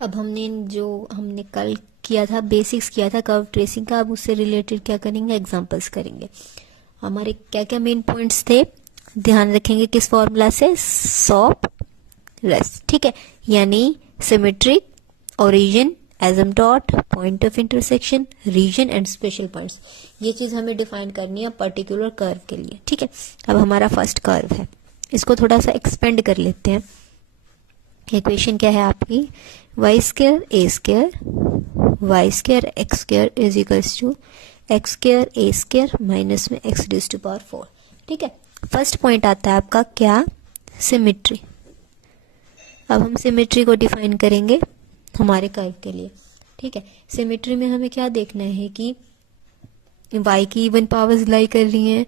अब हमने कल किया था, बेसिक्स किया था कर्व ट्रेसिंग का, अब उससे रिलेटेड क्या करेंगे, एग्जांपल्स करेंगे। हमारे क्या क्या मेन पॉइंट्स थे, ध्यान रखेंगे किस फॉर्मूला से, सॉप रेस्ट, ठीक है, यानी symmetric, origin, asymptote, point of intersection, region and special points, ये चीज हमें डिफाइन करनी है पर्टिकुलर कर्व के लिए, ठीक है। अब हमारा फर्स्ट कर्व है, इसको थोड़ा सा एक्सपेंड कर लेते हैं। इक्वेशन क्या है आपकी, y square a square y square x square is equals to x square a square minus में एक्स रेज़ टू पावर 4, ठीक है। फर्स्ट पॉइंट आता है आपका क्या, सिमेट्री। अब हम सिमेट्री को डिफाइन करेंगे हमारे कर्व के लिए, ठीक है। सिमेट्री में हमें क्या देखना है कि y की इवन पावर्स लाई कर रही हैं,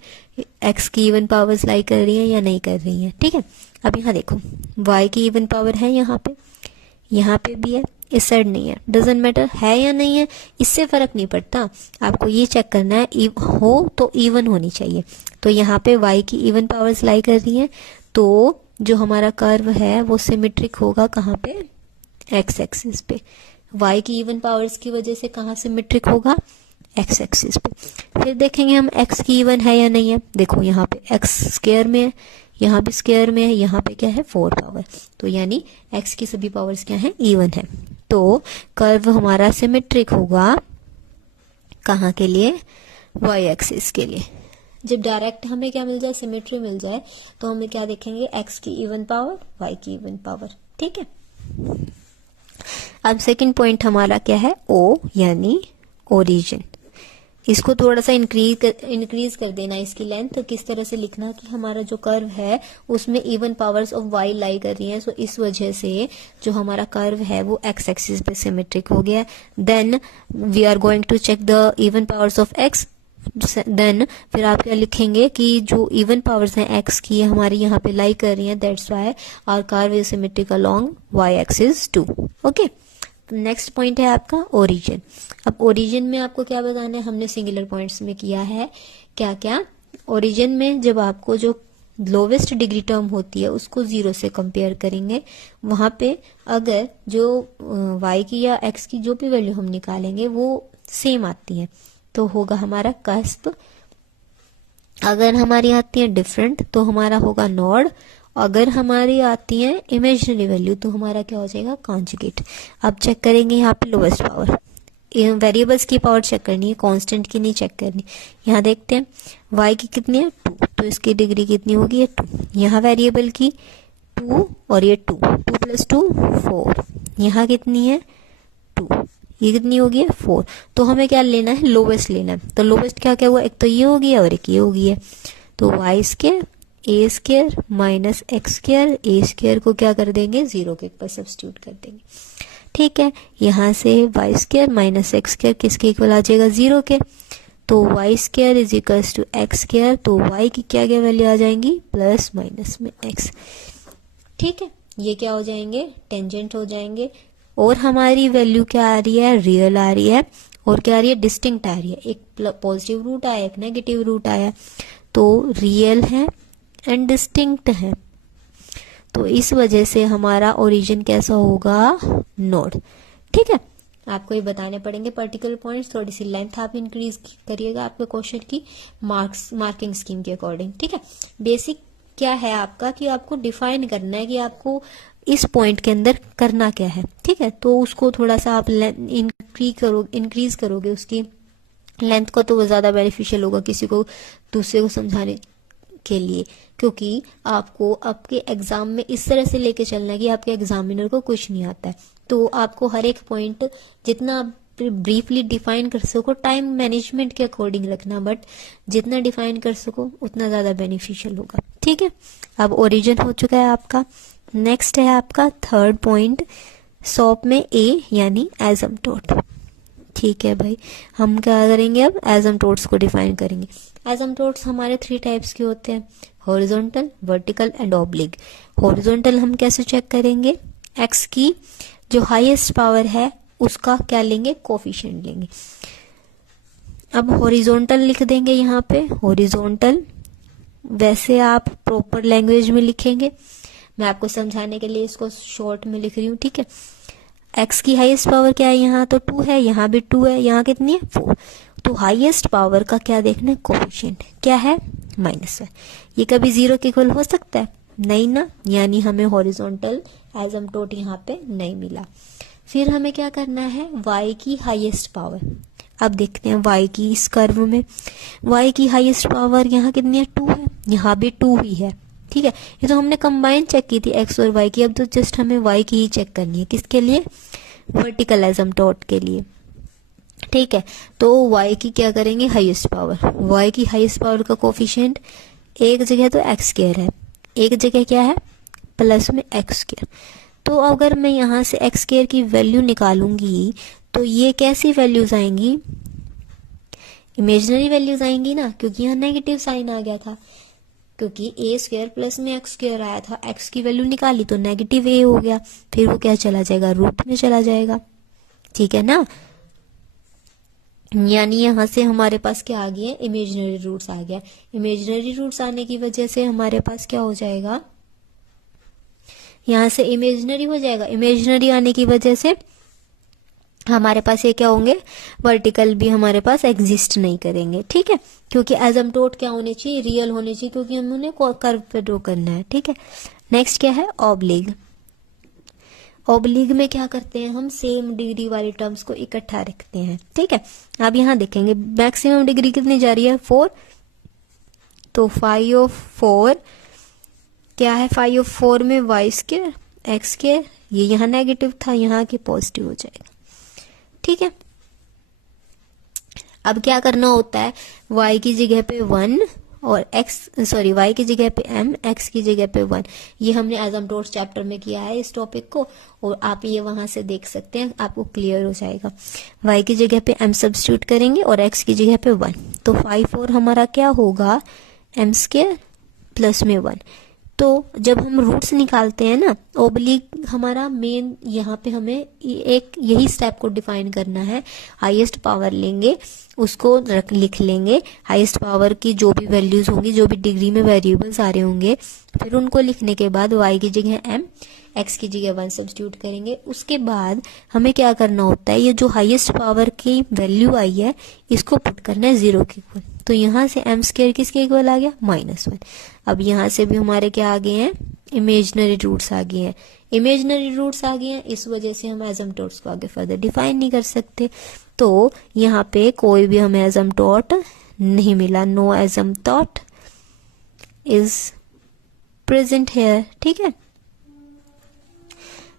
x की इवन पावर्स लाई कर रही हैं या नहीं कर रही हैं, ठीक है। अब यहाँ देखो y की इवन पावर है, यहाँ पे भी है, इस साइड नहीं है, डजेंट मैटर है या नहीं है, इससे फर्क नहीं पड़ता, आपको ये चेक करना है हो तो इवन होनी चाहिए। तो यहाँ पे y की इवन पावर्स लाई कर रही हैं, तो जो हमारा कर्व है वो सिमेट्रिक होगा कहाँ पे, x एक्सिस पे। y की इवन पावर्स की वजह से कहाँ सिमेट्रिक होगा, x एक्सिस पे। फिर देखेंगे हम x की इवन है या नहीं है, देखो यहाँ पे x स्क्वायर में है, यहाँ भी स्क्वायर में है, यहाँ पे क्या है 4 पावर, तो यानी x की सभी पावर्स क्या है, इवन है। तो कर्व हमारा सिमेट्रिक होगा कहाँ के लिए, y एक्सिस के लिए। जब डायरेक्ट हमें क्या मिल जाए, सिमेट्री मिल जाए, तो हमें क्या देखेंगे, x की इवन पावर, y की इवन पावर, ठीक है। अब सेकंड पॉइंट हमारा क्या है, o यानी ओरिजिन। इसको थोड़ा सा इंक्रीज कर देना इसकी लेंथ, तो किस तरह से लिखना कि हमारा जो कर्व है उसमें इवन पावर्स ऑफ y लाई कर रही है, सो इस वजह से जो हमारा कर्व है वो x एक्सिस पे सिमेट्रिक हो गया। Then we are going to check the even powers of x, then फिर आप क्या लिखेंगे कि जो इवन पावर्स हैं x की हमारी यहाँ पे लाई कर रही हैं, that's why our curve is symmetric along y axis too, okay. Next point है आपका ओरिजिन। अब ओरिजिन में आपको क्या बताना है, हमने सिंगुलर पॉइंट्स में किया है क्या क्या, ओरिजिन में जब आपको जो लोवेस्ट डिग्री टर्म होती है उसको 0 से कंपेयर करेंगे, वहां पे अगर जो y की या x की जो भी वैल्यू हम निकालेंगे वो सेम आती है तो होगा हमारा कस्प, अगर हमारी आती है डिफरेंट तो हमारा होगा नॉड, अगर हमारी आती है इमेजिनरी वैल्यू तो हमारा क्या हो जाएगा, कॉन्जुगेट। अब चेक करेंगे यहाँ पे लोवेस्ट पावर, वेरिएबल्स की पावर चेक करनी है, कांस्टेंट की नहीं चेक करनी। यहाँ देखते हैं y की कितनी है 2, तो इसकी डिग्री कितनी होगी, ये 2। यहाँ वेरिएबल की 2 और ये 2 + 2 4, यहाँ कितनी है 2, ये कितनी होगी 4। तो हमें क्या लेना है, लोवेस्ट लेना है। तो लोवेस्ट क्या क्या हुआ, एक तो ये होगी और एक ये होगी है, तो y square a square minus x square, a square को क्या कर देंगे 0 के ऊपर सब्स्टिट्यूट कर देंगे, ठीक है। यहाँ से y square minus x square किसके इक्वल आ जाएगा 0 के, तो y square is equals to x square, तो वाई की क्या क्या वैल्यू आ जाएंगी, प्लस माइनस में एक्स, ठीक है। ये क्या हो जाएंगे, टेंजेंट हो जाएंगे, और हमारी वैल्यू क्या आ रही है, रियल आ रही है, और क्या आ रही है, डिस्टिंक्ट आ रही है। एक पॉजिटिव रूट आया, एक नेगेटिव रूट आया, तो रियल है एंड डिस्टिंक्ट है, तो इस वजह से हमारा ओरिजिन कैसा होगा, नोड, ठीक है। आपको ये बताने पड़ेंगे पर्टिकुलर पॉइंट्स, थोड़ी सी लेंथ आप इंक्रीज करिएगा आपके क्वेश्चन की मार्किंग स्कीम के अकॉर्डिंग, ठीक है। बेसिक क्या है आपका कि आपको डिफाइन करना है कि आपको इस पॉइंट के अंदर करना क्या है, ठीक है। तो उसको थोड़ा सा आप इंक्रीज करोगे उसकी लेंथ को, तो वो ज्यादा बेनिफिशियल होगा किसी को दूसरे को समझाने के लिए, क्योंकि आपको आपके एग्जाम में इस तरह से लेके चलना है कि आपके एग्जामिनर को कुछ नहीं आता है, तो आपको हर एक पॉइंट जितना ब्रीफली डिफाइन कर सको, टाइम मैनेजमेंट के अकॉर्डिंग रखना, बट जितना डिफाइन कर सको उतना ज्यादा बेनिफिशियल होगा, ठीक है। अब ओरिजिन हो चुका है आपका। नेक्स्ट है आपका थर्ड पॉइंट, सॉप में ए यानी एसिम्पटोट, ठीक है भाई। हम क्या करेंगे, अब एसिम्पटोट्स को डिफाइन करेंगे। एसिम्पटोट्स हमारे 3 टाइप्स के होते हैं, horizontal, vertical and oblique. Horizontal हम कैसे चेक करेंगे, एक्स की जो हाईएस्ट पावर है उसका क्या लेंगे, कोफिशिएंट लेंगे। अब हॉरिजॉन्टल लिख देंगे यहाँ पे, हॉरिजॉन्टल वैसे आप प्रॉपर लैंग्वेज में लिखेंगे, मैं आपको समझाने के लिए इसको शॉर्ट में लिख रही हूँ, ठीक है। x की हाईएस्ट पावर क्या है, यहाँ तो 2 है, यहाँ भी 2 है, यहाँ कितनी है 4। तो हाईएस्ट पावर का क्या देखना है, कोफिशिएंट क्या है -1। ये कभी 0 के इक्वल हो सकता है, नहीं ना, यानी हमें हॉरिजॉन्टल एसिम्पटोट यहाँ पे नहीं मिला। फिर हमें क्या करना है, y की हाईएस्ट पावर। अब देखते हैं y की इस कर्व में, y की हाईएस्ट पावर यहाँ कितनी है 2 है, यहाँ भी 2 ही है, ठीक है। ये तो हमने कंबाइन चेक की थी x और y की, अब तो जस्ट हमें y की ही चेक करनी है, किसके लिए, वर्टिकल एसिम्पटोट के लिए, ठीक है। तो y की क्या करेंगे, हाईएस्ट पावर, y की हाईएस्ट पावर का कोफिशिएंट एक जगह तो x स्क्वायर है, एक जगह क्या है प्लस में x स्क्वायर। तो अगर मैं यहाँ से x स्क्वायर की वैल्यू निकालूंगी तो ये कैसी वैल्यूज आएंगी, इमेजिनरी वैल्यूज आएंगी ना, क्योंकि यहाँ नेगेटिव साइन आ गया था, क्योंकि a स्क्वायर प्लस में x स्क्वायर आया था, x की वैल्यू निकाली तो नेगेटिव a हो गया, फिर वो क्या चला जाएगा, रूट में चला जाएगा, ठीक है ना। यानी यहाँ से हमारे पास क्या आ गया, इमेजिनरी रूट्स आ गया। इमेजिनरी रूट्स आने की वजह से हमारे पास क्या हो जाएगा, यहाँ से इमेजिनरी हो जाएगा, इमेजिनरी आने की वजह से हमारे पास ये क्या होंगे, वर्टिकल भी हमारे पास एग्जिस्ट नहीं करेंगे, ठीक है, क्योंकि एसिम्पटोट क्या होने चाहिए, रियल होने चाहिए, क्योंकि हम उन्हें कर्व पे ड्रॉ करना है, ठीक है। नेक्स्ट क्या है, ऑब्लिग। ऑब्लिग में क्या करते हैं, हम सेम डिग्री वाली टर्म्स को इकट्ठा रखते हैं, ठीक है। अब यहाँ देखेंगे मैक्सिमम डिग्री कितनी जा रही है 4, तो 5 ऑफ 4 क्या है, 5 ऑफ 4 में y स्क्वायर x स्क्वायर, ये यहाँ नेगेटिव था, यहाँ के पॉजिटिव हो जाएगा, ठीक है। अब क्या करना होता है, y की जगह पे 1 और y की जगह पे m, x की जगह पे 1, ये हमने एसिम्पटोट्स चैप्टर में किया है इस टॉपिक को, और आप ये वहां से देख सकते हैं, आपको क्लियर हो जाएगा। y की जगह पे m सब्स्टिट्यूट करेंगे और x की जगह पे 1, तो 5 और हमारा क्या होगा, m स्क्वायर प्लस में 1। तो जब हम रूट्स निकालते हैं ना, ओब्लिक हमारा मेन, यहाँ पे हमें एक यही स्टेप को डिफाइन करना है, हाईएस्ट पावर लेंगे उसको लिख लेंगे, हाईएस्ट पावर की जो भी वैल्यूज होंगी, जो भी डिग्री में वेरिएबल्स आ रहे होंगे, फिर उनको लिखने के बाद y की जगह m, x की जगह 1 सब्स्टिट्यूट करेंगे। उसके बाद हमें क्या करना होता है, ये जो हाईएस्ट पावर की वैल्यू आई है इसको पुट करना है 0 के इक्वल, तो यहाँ से m स्क्वायर किसके इक्वल आ गया, -1। अब यहाँ से भी हमारे क्या आ गए हैं, इमेजिनरी रूट्स आ गए हैं, इमेजिनरी रूट्स आ गए हैं, इस वजह से हम एसिम्पटोट्स को आगे फर्दर डिफाइन नहीं कर सकते, तो यहाँ पे कोई भी हमें एसिम्पटोट नहीं मिला, नो एसिम्पटोट इज प्रेजेंट हेयर, ठीक है।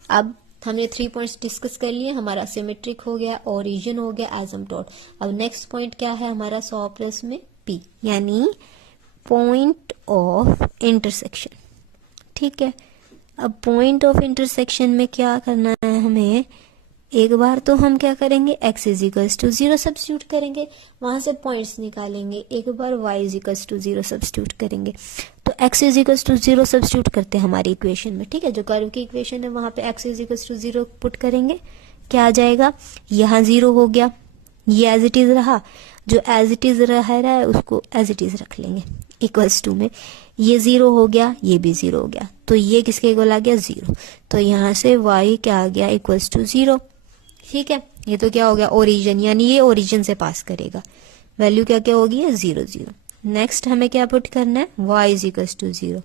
अब हमने 3 पॉइंट्स डिस्कस कर लिए, हमारा सिमेट्रिक हो गया, ओरिजिन हो गया, एसिम्पटोट। अब नेक्स्ट पॉइंट क्या है हमारा, 100 में p, यानी पॉइंट ऑफ इंटरसेक्शन, ठीक है। अब पॉइंट ऑफ इंटरसेक्शन में क्या करना है हमें, एक बार तो हम क्या करेंगे, x is equals to 0 substitute करेंगे, वहां से पॉइंट्स निकालेंगे, एक बार y is equals to 0 substitute करेंगे, तो x is equals to 0 substitute करते हैं हमारी इक्वेशन में, ठीक है। जो कर्व की इक्वेशन है वहां पे x is equals to 0 put करेंगे, क्या आ जाएगा, यहाँ 0 हो गया, ये एज इट इज रहा, जो एज इट इज रहा है उसको एज इट इज रख लेंगे, इक्वल्स टू में ये 0 हो गया, ये भी 0 हो गया, तो ये किसके इक्वल आ गया 0, तो यहाँ से y क्या आ गया, इक्वल्स टू 0, ठीक है। ये तो क्या हो गया, ओरिजिन, यानी ये ओरिजिन से पास करेगा, वैल्यू क्या क्या होगी, 0 0। नेक्स्ट हमें क्या पुट करना है, y इज इक्वल्स टू 0।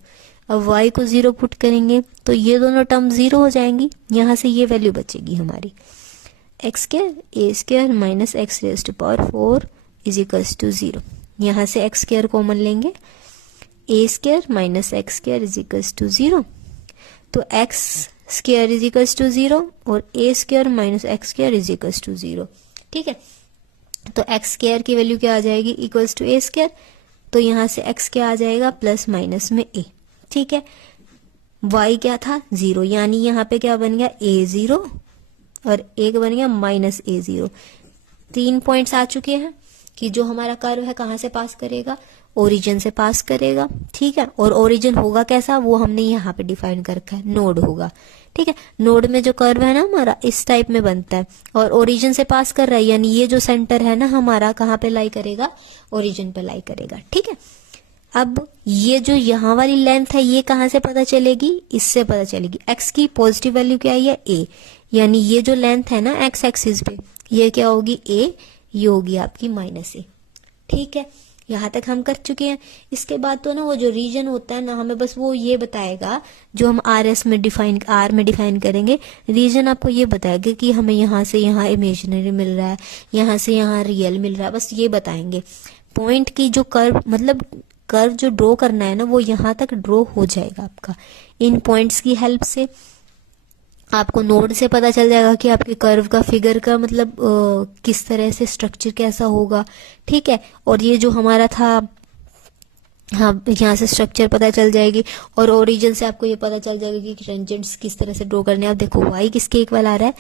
अब y को 0 पुट करेंगे तो ये दोनों टर्म 0 हो जाएंगी, यहाँ से ये वैल्यू बचेगी हमारी, x square a square minus x raise to power 4 is equals to 0। यहाँ से x स्क्वायर कॉमन लेंगे, a square minus x square is equals to 0, तो x square is equals to 0 और a square minus x square is equals to 0, ठीक है। तो x square की value क्या आ जाएगी, इक्वल्स टू a स्क्वायर, तो यहाँ से x क्या आ जाएगा, प्लस माइनस में a, ठीक है। y क्या था 0, यानी यहाँ पे क्या बन गया, a0 और एक बन गया माइनस a0। 3 पॉइंट्स आ चुके हैं कि जो हमारा कर्व है कहाँ से पास करेगा, ओरिजिन से पास करेगा, ठीक है। और ओरिजिन होगा कैसा, वो हमने यहाँ पे डिफाइन कर रखा है, नोड होगा, ठीक है। नोड में जो कर्व है ना हमारा इस टाइप में बनता है और ओरिजिन से पास कर रहा है, यानी ये जो सेंटर है ना हमारा कहाँ पे लाई करेगा, ओरिजिन पे लाई करेगा, ठीक है। अब ये जो यहाँ वाली लेंथ है ये कहाँ से पता चलेगी, इससे पता चलेगी, x की पॉजिटिव वैल्यू क्या है, a, यानी ये जो लेंथ है ना एक्स एक्सिस पे, ये क्या होगी ए, ये होगी आपकी -a। ठीक है, यहाँ तक हम कर चुके हैं। इसके बाद तो ना वो जो रीजन होता है ना, हमें बस वो ये बताएगा, जो हम आर में डिफाइन करेंगे, रीजन आपको ये बताएगा कि हमें यहाँ से यहाँ इमेजिनरी मिल रहा है, यहाँ से यहाँ रियल मिल रहा है, बस ये बताएंगे। पॉइंट की जो कर्व, मतलब कर्व जो ड्रॉ करना है ना, वो यहाँ तक ड्रॉ हो जाएगा आपका। इन पॉइंट्स की हेल्प से आपको नोड से पता चल जाएगा कि आपके कर्व का फिगर का मतलब किस तरह से स्ट्रक्चर कैसा होगा। ठीक है, और ये जो हमारा था, हाँ, यहाँ से स्ट्रक्चर पता चल जाएगी, और ओरिजिन से आपको ये पता चल जाएगा कि टेंजेंट्स किस तरह से ड्रॉ करने हैं। आप देखो y किसके इक्वल आ रहा है,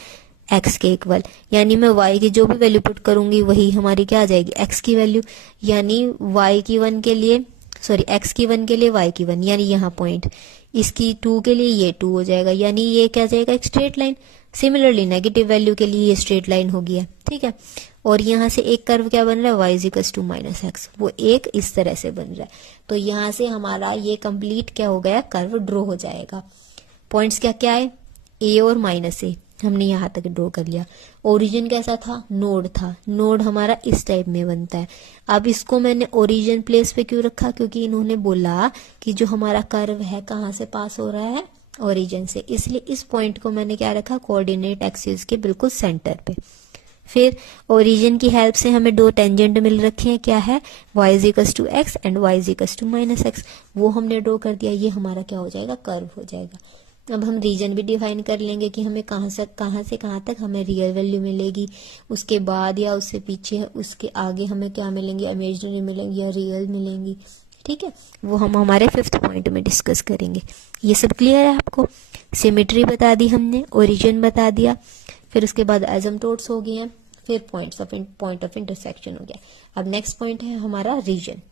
x के इक्वल, यानी मैं y की जो भी वैल्यू पुट करूंगी वही हमारी क्या आ जाएगी, x की वैल्यू, यानी y की 1 के लिए, सॉरी x की 1 के लिए y की 1, यानी यहाँ पॉइंट, इसकी 2 के लिए ये 2 हो जाएगा, यानी ये क्या जाएगा, एक straight line. Similarly negative value के लिए ये स्ट्रेट लाइन हो गया। ठीक है, और यहाँ से एक कर्व क्या बन रहा है, y इक्वल्स टू -x, वो एक इस तरह से बन रहा है। तो यहाँ से हमारा ये कंप्लीट क्या हो गया, कर्व ड्रॉ हो जाएगा। पॉइंट्स क्या क्या है, a और -a, हमने यहाँ तक ड्रॉ कर लिया। ओरिजिन कैसा था, नोड था, नोड हमारा इस टाइप में बनता है। अब इसको मैंने ओरिजिन प्लेस पे क्यों रखा, क्योंकि इन्होंने बोला कि जो हमारा कर्व है कहाँ से पास हो रहा है, ओरिजिन से, इसलिए इस पॉइंट को मैंने क्या रखा, कोऑर्डिनेट एक्सिस के बिल्कुल सेंटर पे। फिर ओरिजिन की हेल्प से हमें दो टेंजेंट मिल रखे हैं, क्या है, y equals to x and y equals to -x, वो हमने ड्रॉ कर दिया। ये हमारा क्या हो जाएगा, कर्व हो जाएगा। अब हम रीजन भी डिफाइन कर लेंगे कि हमें कहाँ से कहाँ तक हमें रियल वैल्यू मिलेगी, उसके बाद या उससे पीछे उसके आगे हमें क्या मिलेंगे, इमेजिनरी मिलेंगी या रियल मिलेंगी। ठीक है, वो हम हमारे 5th पॉइंट में डिस्कस करेंगे। ये सब क्लियर है आपको। सिमेट्री बता दी हमने, ओरिजिन बता दिया, फिर उसके बाद एसिम्प्टोट्स हो गए हैं, फिर पॉइंट ऑफ इंटरसेक्शन हो गया। अब नेक्स्ट पॉइंट है हमारा रीजन।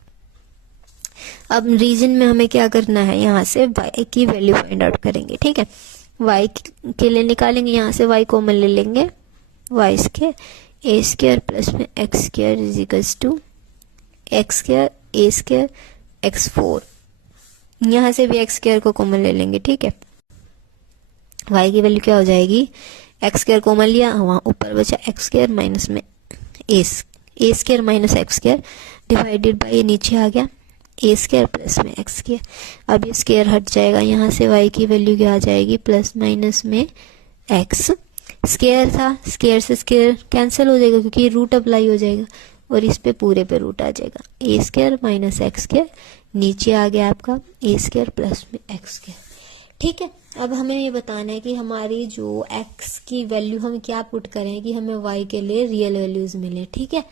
अब रीजन में हमें क्या करना है, यहाँ से y की वैल्यू फाइंड आउट करेंगे। ठीक है, y के लिए निकालेंगे, यहाँ से y कॉमन ले लेंगे, y square a square plus में x square is equals to x square a square x4, यहाँ से भी x स्क्वायर को कॉमन ले लेंगे। ठीक है, y की वैल्यू क्या हो जाएगी, x स्क्वायर कॉमन लिया, वहां ऊपर बचा x स्क्वायर माइनस में a square minus x square divided bye, ये नीचे आ गया a स्क्वायर प्लस में x स्क्वायर। अब ये स्क्वायर हट जाएगा, यहाँ से y की वैल्यू क्या आ जाएगी, प्लस माइनस में x स्क्वायर था, स्क्वायर से स्क्वायर कैंसिल हो जाएगा क्योंकि रूट अप्लाई हो जाएगा, और इस पे पूरे पे रूट आ जाएगा, a square minus x square, नीचे आ गया आपका a स्क्वायर प्लस में x स्क्वायर। ठीक है, अब हमें ये बताना है कि हमारी जो x की वैल्यू हम क्या पुट करें कि हमें y के लिए रियल वैल्यूज मिले। ठीक है,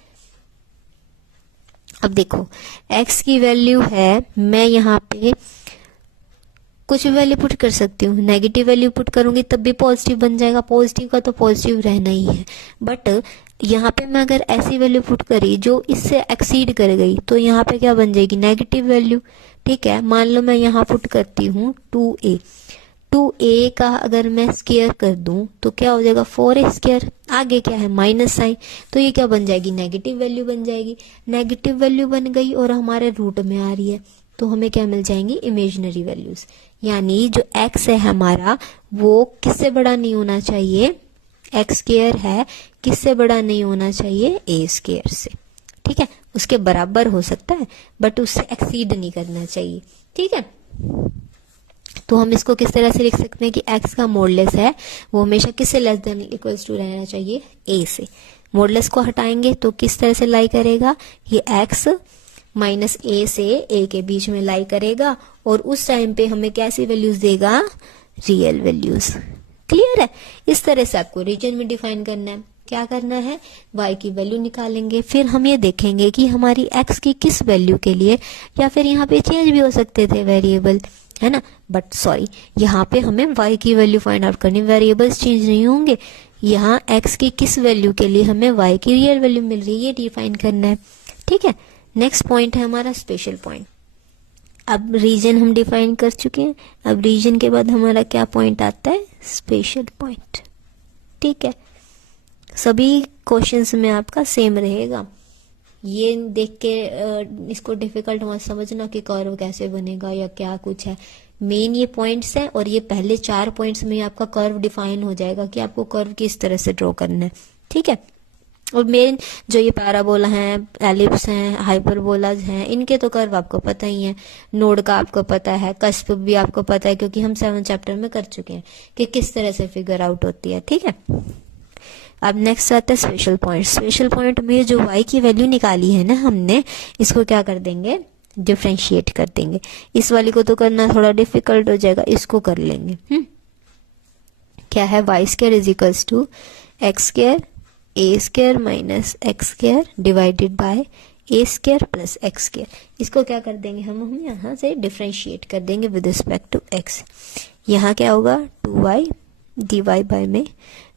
अब देखो x की वैल्यू है, मैं यहाँ पे कुछ भी वैल्यू पुट कर सकती हूँ, नेगेटिव वैल्यू पुट करूंगी तब भी पॉजिटिव बन जाएगा, पॉजिटिव का तो पॉजिटिव रहना ही है। बट यहाँ पे मैं अगर ऐसी वैल्यू पुट करी जो इससे एक्सीड कर गई तो यहाँ पे क्या बन जाएगी, नेगेटिव वैल्यू। ठीक है, मान लो मैं यहाँ पुट करती हूँ 2a का अगर मैं स्क्वायर कर दूं तो क्या हो जाएगा, 4a स्क्वायर, आगे क्या है माइनस साइन, तो ये क्या बन जाएगी, नेगेटिव वैल्यू बन जाएगी। नेगेटिव वैल्यू बन गई और हमारे रूट में आ रही है, तो हमें क्या मिल जाएंगी, इमेजिनरी वैल्यूज। यानी जो x है हमारा वो किससे बड़ा नहीं होना चाहिए, x स्क्वायर है, किससे बड़ा नहीं होना चाहिए, a स्क्वायर से। ठीक है, उसके बराबर हो सकता है बट उससे एक्सीड नहीं करना चाहिए। ठीक है, तो हम इसको किस तरह से लिख सकते हैं कि x का मॉडुलस है वो हमेशा किससे लेस देन इक्वल्स टू रहना चाहिए, a से। मॉडुलस को हटाएंगे तो किस तरह से लाई करेगा, ये x माइनस a से a के बीच में लाई करेगा, और उस टाइम पे हमें कैसी वैल्यूज देगा, रियल वैल्यूज। क्लियर है, इस तरह से आपको रीजन में डिफाइन करना है। क्या करना है, y की वैल्यू निकालेंगे, फिर हम ये देखेंगे कि हमारी x की किस वैल्यू के लिए, या फिर यहाँ पे चेंज भी हो सकते थे वेरिएबल, है ना, बट सॉरी यहाँ पे हमें y की वैल्यू फाइंड आउट करनी, वेरिएबल्स चेंज नहीं होंगे। यहाँ x की किस वैल्यू के लिए हमें y की रियल वैल्यू मिल रही है, ये डिफाइन करना है। ठीक है, नेक्स्ट पॉइंट है हमारा स्पेशल पॉइंट। अब रीजन हम डिफाइन कर चुके हैं, अब रीजन के बाद हमारा क्या पॉइंट आता है, स्पेशल पॉइंट। ठीक है, सभी क्वेश्चंस में आपका सेम रहेगा। ये देख के इसको डिफिकल्ट मत समझना कि कर्व कैसे बनेगा या क्या कुछ है, मेन ये पॉइंट्स हैं और ये पहले 4 पॉइंट्स में आपका कर्व डिफाइन हो जाएगा कि आपको कर्व किस तरह से ड्रॉ करना है, ठीक है। और मेन जो ये पैराबोला हैं, एलिप्स हैं, हाइपरबोलाज हैं, इनके तो कर्व आपको पता ही है, नोड का आपको पता है, कस्प भी आपको पता है क्योंकि हम 7 चैप्टर में कर चुके हैं कि किस तरह से फिगर आउट होती है, ठीक है। अब नेक्स्ट आता है स्पेशल पॉइंट। स्पेशल पॉइंट में जो y की वैल्यू निकाली है ना हमने, इसको क्या कर देंगे, डिफ्रेंशिएट कर देंगे। इस वाली को तो करना थोड़ा डिफिकल्ट हो जाएगा, इसको कर लेंगे। क्या है, y square is equals to x square a square minus x square divided by a square plus x square. इसको क्या कर देंगे हम यहाँ से डिफ्रेंशिएट कर देंगे विद रिस्पेक्ट टू एक्स। यहाँ क्या होगा, 2y dy बाय में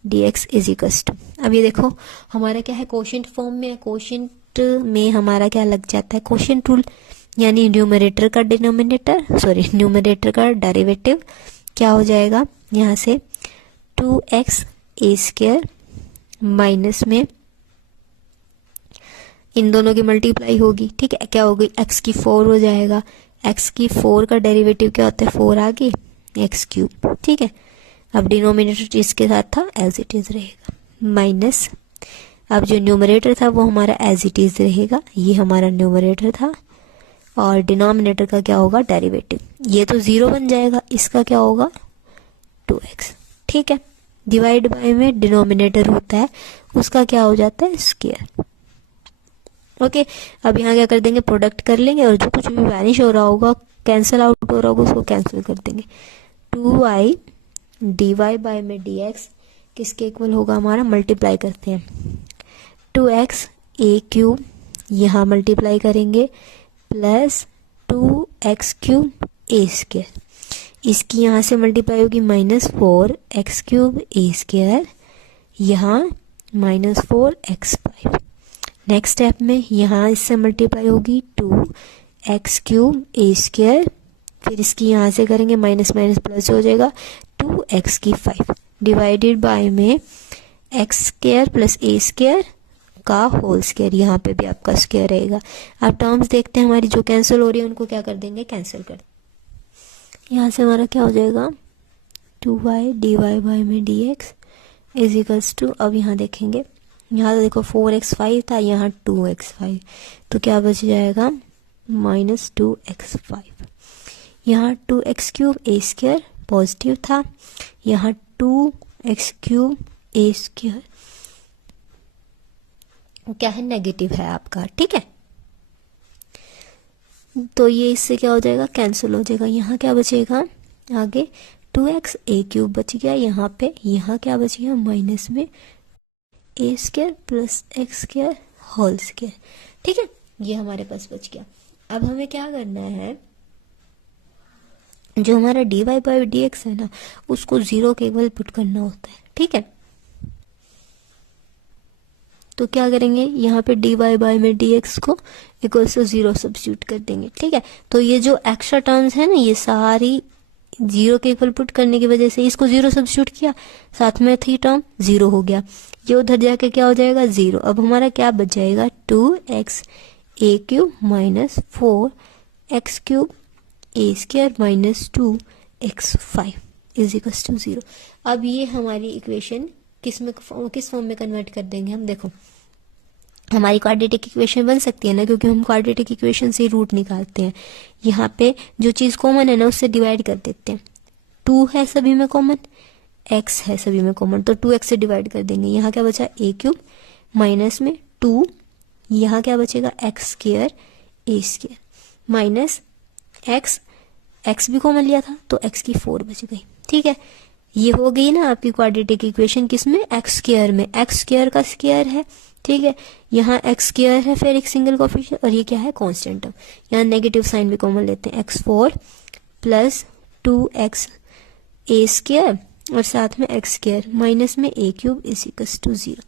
dx इज इक्वल्स टू, अब ये देखो हमारा क्या है, कोशेंट फॉर्म में है। कोशेंट में हमारा क्या लग जाता है, कोशेंट रूल, यानी न्यूमरेटर का न्यूमरेटर का डेरिवेटिव क्या हो जाएगा, यहाँ से 2x ए स्क्वायर माइनस में इन दोनों की मल्टीप्लाई होगी, ठीक है, क्या होगी, x की 4 हो जाएगा। x की 4 का डेरिवेटिव क्या होता है, 4 आगे x क्यूब, ठीक है। अब डिनोमिनेटर इसके साथ था एज इट इज रहेगा, माइनस अब जो न्यूमरेटर था वो हमारा एज इट इज रहेगा, ये हमारा न्यूमरेटर था, और डिनोमिनेटर का क्या होगा, डेरिवेटिव, ये तो 0 बन जाएगा, इसका क्या होगा 2x, ठीक है। डिवाइड बाय में डिनोमिनेटर होता है उसका क्या हो जाता है, स्क्वायर, ओके। अब यहाँ क्या कर देंगे, प्रोडक्ट कर लेंगे और जो कुछ भी वैनिश हो रहा होगा, कैंसिल आउट हो रहा होगा, उसको कैंसिल कर देंगे। 2y dy बाय में dx किसके इक्वल होगा, हमारा मल्टीप्लाई करते हैं 2x ए क्यूब, यहाँ मल्टीप्लाई करेंगे plus 2x cube a square, इसकी यहाँ से मल्टीप्लाई होगी -4x क्यूब ए स्क्वायर, यहाँ -4x5। नेक्स्ट स्टेप में यहाँ इससे मल्टीप्लाई होगी 2x क्यूब ए स्क्वायर, फिर इसकी यहाँ से करेंगे माइनस माइनस प्लस हो जाएगा 2x की 5 डिवाइडेड बाय में एक्स स्क्वायर प्लस ए स्क्वायर का होल स्क्वायर, यहाँ पे भी आपका स्क्वायर रहेगा। अब टर्म्स देखते हैं हमारी जो कैंसिल हो रही है उनको क्या कर देंगे, कैंसिल कर, यहाँ से हमारा क्या हो जाएगा 2y dy बाय में dx इज इक्वल्स टू, अब यहाँ देखेंगे, यहाँ तो देखो 4x5 था, यहाँ 2x5, तो क्या बच जाएगा -2x5। यहाँ 2x cube a square positive था, यहाँ 2x क्यूब ए स्क्वायर क्या है, नेगेटिव है आपका, ठीक है। तो ये इससे क्या हो जाएगा, कैंसिल हो जाएगा। यहाँ क्या बचेगा, आगे 2x ए क्यूब बच गया यहाँ पे, यहाँ क्या बच गया माइनस में a square plus x square whole square, ठीक है, ये हमारे पास बच गया। अब हमें क्या करना है, जो हमारा dy बाई dx है ना, उसको 0 के इक्वल पुट करना होता है, ठीक है। तो क्या करेंगे, यहाँ पे dy बाई में dx को इक्वल टू 0 सब्स्टिट्यूट कर देंगे, ठीक है। तो ये जो एक्स्ट्रा टर्म्स है ना, ये सारी 0 के इक्वल पुट करने की वजह से इसको 0 सब्स्टिट्यूट किया, साथ में 3 टर्म 0 हो गया, ये उधर जाके क्या हो जाएगा 0। अब हमारा क्या बच जाएगा 2x a cube minus 4x cube a square minus 2x5 is equals to 0। अब ये हमारी इक्वेशन किस फॉर्म में कन्वर्ट कर देंगे हम, देखो हमारी क्वाड्रेटिक इक्वेशन बन सकती है ना, क्योंकि हम क्वाड्रेटिक इक्वेशन से रूट निकालते हैं। यहाँ पे जो चीज़ कॉमन है ना उससे डिवाइड कर देते हैं, 2 है सभी में कॉमन, x है सभी में कॉमन, तो 2x से डिवाइड कर देंगे। यहाँ क्या बचा ए क्यूब माइनस में 2, यहाँ क्या बचेगा x square a square minus x भी कॉमन लिया था तो x की 4 बच गई, ठीक है। ये हो गई ना आपकी क्वाड्रेटिक इक्वेशन, किसमें, एक्स स्क्वायर में, एक्स स्क्वायर का स्क्वायर है, ठीक है, यहाँ एक्स स्क्वायर है फिर एक सिंगल कोफिशिएंट, और ये क्या है कांस्टेंट टर्म, यहाँ नेगेटिव साइन भी कॉमन लेते हैं, x4 प्लस 2x ए स्क्वायर और साथ में एक्स स्क्वायर माइनस में ए क्यूब इज इक्वल्स टू 0।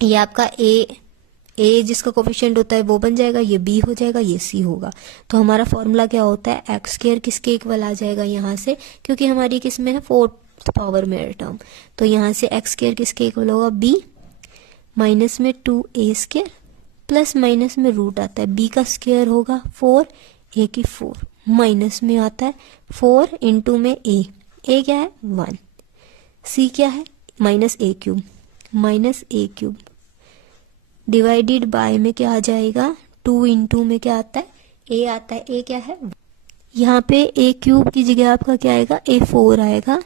ये आपका ए जिसका कोफिशिएंट होता है वो बन जाएगा, ये बी हो जाएगा, ये सी होगा। तो हमारा फॉर्मूला क्या होता है, एक्स स्क्वायर किसके इक्वल आ जाएगा यहाँ से, क्योंकि हमारी किस में है 4th पावर में टर्म, तो यहाँ से एक्स स्क्वायर किसके इक्वल होगा बी माइनस में 2a स्क्वायर प्लस माइनस में रूट आता है, b का स्क्वायर होगा 4, a की 4 माइनस में आता है 4 इंटू में ए क्या है 1, सी क्या है minus A cube divided by में क्या आ जाएगा 2 इंटू में क्या आता है ए आता है, ए क्या है, यहाँ पे ए क्यूब की जगह आपका क्या आएगा A4 आएगा।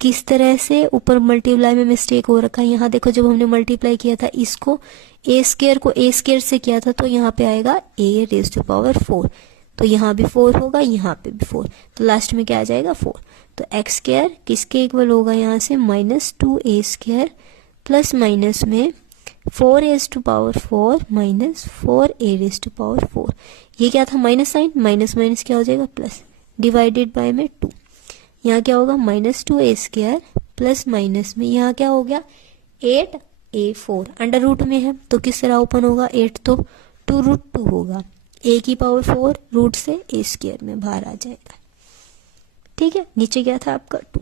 किस तरह से, ऊपर मल्टीप्लाई में मिस्टेक हो रखा है, यहाँ देखो जब हमने मल्टीप्लाई किया था इसको ए स्क्वायर से किया था तो यहाँ पे आएगा A⁴, तो यहाँ भी 4 होगा, यहाँ पे भी 4, तो लास्ट में क्या आ जाएगा 4। तो एक्स स्क्वायर किसके इक्वल होगा यहाँ से -2A² प्लस माइनस में 4A⁴ माइनस 4A⁴, ये क्या था माइनस साइन, माइनस माइनस क्या हो जाएगा प्लस, डिवाइडेड बाय में 2, यहाँ क्या होगा -2A² प्लस माइनस में यहाँ क्या हो गया 8A4 अंडर रूट में है तो किस तरह ओपन होगा 8 तो 2√2 होगा, A⁴ रूट से A² में बाहर आ जाएगा। ठीक है, नीचे क्या था आपका 2,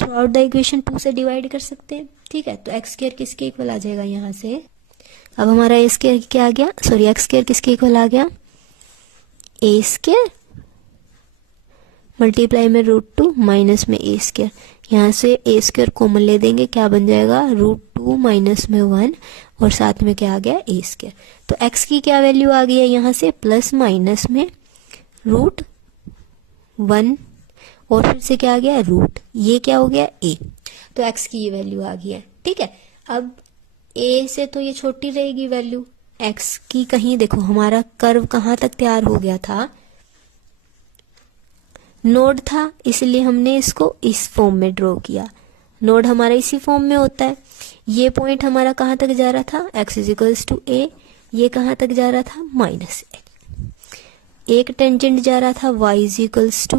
थ्रू आउट द इक्वेशन 2 से डिवाइड कर सकते हैं। ठीक है, तो x² किसके इक्वल आ जाएगा यहाँ से, अब हमारा A² क्या आ गया, सॉरी x² किसके इक्वल आ गया A² मल्टीप्लाई में √2 माइनस में A², यहाँ से A² कॉमन ले देंगे क्या बन जाएगा √2 माइनस में 1 और साथ में क्या आ गया A², तो x की क्या वैल्यू आ गई है यहाँ से प्लस माइनस में √1 और फिर से क्या आ गया रूट, ये क्या हो गया a, तो x की ये वैल्यू आ गई है। ठीक है, अब a से तो ये छोटी रहेगी वैल्यू, x की कहीं देखो हमारा कर्व कहाँ तक तैयार हो गया था, नोड था, इसलिए हमने इसको इस फॉर्म में ड्रॉ किया, नोड हमारा इसी फॉर्म में होता है। ये पॉइंट हमारा कहाँ तक जा रहा था x=a, ये कहाँ तक जा रहा था -x, एक टेंजेंट जा रहा था y=−x,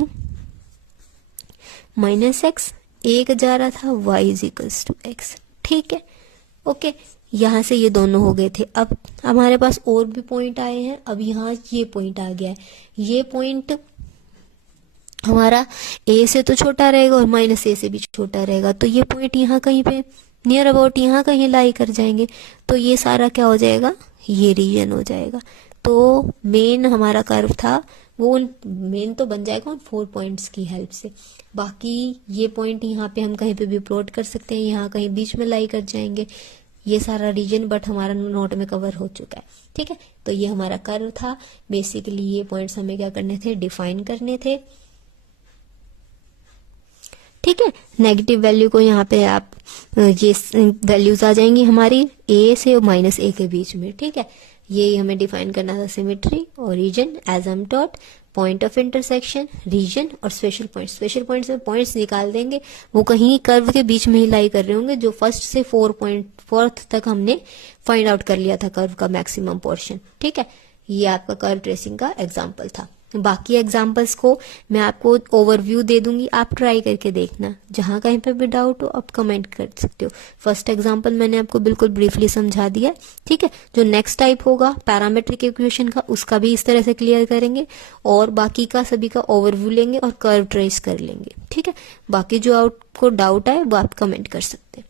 एक जा रहा था y=x। ठीक है, ओके, यहां से ये दोनों हो गए थे। अब हमारे पास और भी पॉइंट आए हैं, अब यहाँ ये पॉइंट आ गया है, ये पॉइंट हमारा a से तो छोटा रहेगा और -a से भी छोटा रहेगा, तो ये पॉइंट यहाँ कहीं पे नियर अबाउट यहाँ कहीं लाई कर जाएंगे, तो ये सारा क्या हो जाएगा, ये रीजन हो जाएगा। तो मेन हमारा कर्व था वो मेन तो बन जाएगा उन 4 पॉइंट्स की हेल्प से, बाकी ये पॉइंट यहाँ पे हम कहीं पे भी प्लॉट कर सकते हैं, यहाँ कहीं बीच में लाई कर जाएंगे, ये सारा रीजन बट हमारा नोट में कवर हो चुका है। ठीक है, तो ये हमारा कर्व था, बेसिकली ये पॉइंट्स हमें क्या करने थे, डिफाइन करने थे। ठीक है, नेगेटिव वैल्यू को यहाँ पे आप ये वैल्यूज आ जाएंगी हमारी a से और -a के बीच में। ठीक है, ये हमें डिफाइन करना था, symmetry, origin, asymptote, point of intersection, region और स्पेशल पॉइंट्स। स्पेशल पॉइंट्स में पॉइंट्स निकाल देंगे, वो कहीं कर्व के बीच में ही लाई कर रहे होंगे, जो फर्स्ट से 4th तक हमने फाइंड आउट कर लिया था कर्व का मैक्सिमम पोर्शन। ठीक है, ये आपका कर्व ट्रेसिंग का एग्जाम्पल था। बाकी एग्जाम्पल्स को मैं आपको ओवरव्यू दे दूंगी, आप ट्राई करके देखना, जहां कहीं पे भी डाउट हो आप कमेंट कर सकते हो। फर्स्ट एग्जाम्पल मैंने आपको बिल्कुल ब्रीफली समझा दिया। ठीक है, जो नेक्स्ट टाइप होगा पैरामेट्रिक इक्वेशन का, उसका भी इस तरह से क्लियर करेंगे और बाकी का सभी का ओवरव्यू लेंगे और कर्व ट्रेस कर लेंगे। ठीक है, बाकी जो आपको डाउट आए वो आप कमेंट कर सकते हैं।